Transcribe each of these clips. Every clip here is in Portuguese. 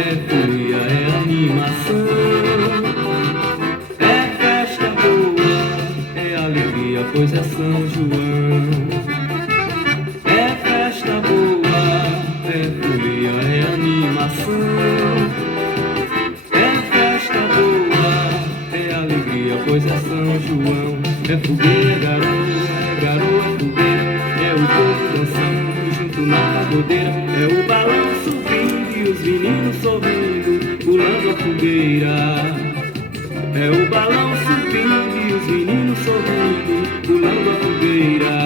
é folia, é animação, é festa boa, é alegria, pois é São João. É festa boa, é folia, é animação, é festa boa, é alegria, pois é São João. É fogueira, garoa, é fogueira, é o povo dançando junto na pagodeira, é o balão subindo e os meninos sorrindo, pulando a fogueira. É o balão subindo e os meninos sorrindo, pulando a fogueira.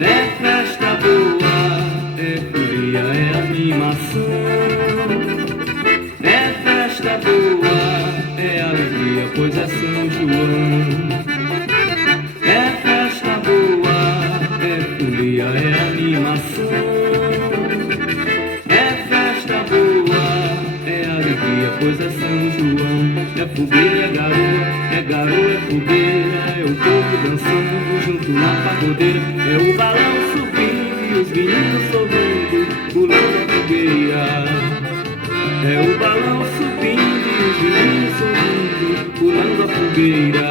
É festa boa, é folia, é animação, é festa boa, é alegria, pois é São João. É festa boa, é folia, é animação, é festa boa, é alegria, pois é São João. É fogueira, é garoa, é fogueira, é o povo dançando junto na pagodeira, é o balão subindo e os meninos sorrindo, pulando a fogueira. É o balão subindo e os meninos sorrindo, pulando a fogueira.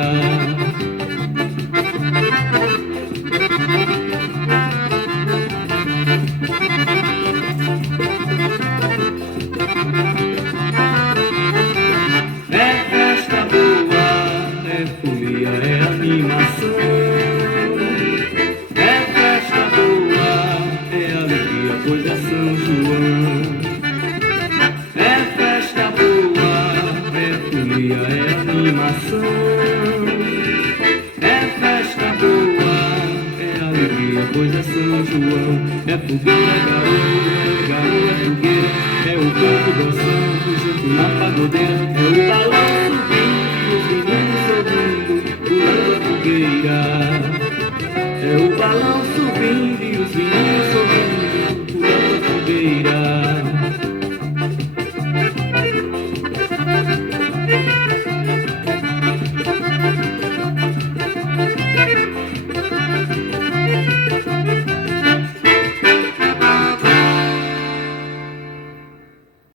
É animação, é festa boa, é alegria, pois é São João. É festa boa, é folia, é animação, é festa boa, é alegria, pois é São João. É fogueira, garoa, é fogueira, é o povo dançando junto na pagodeira,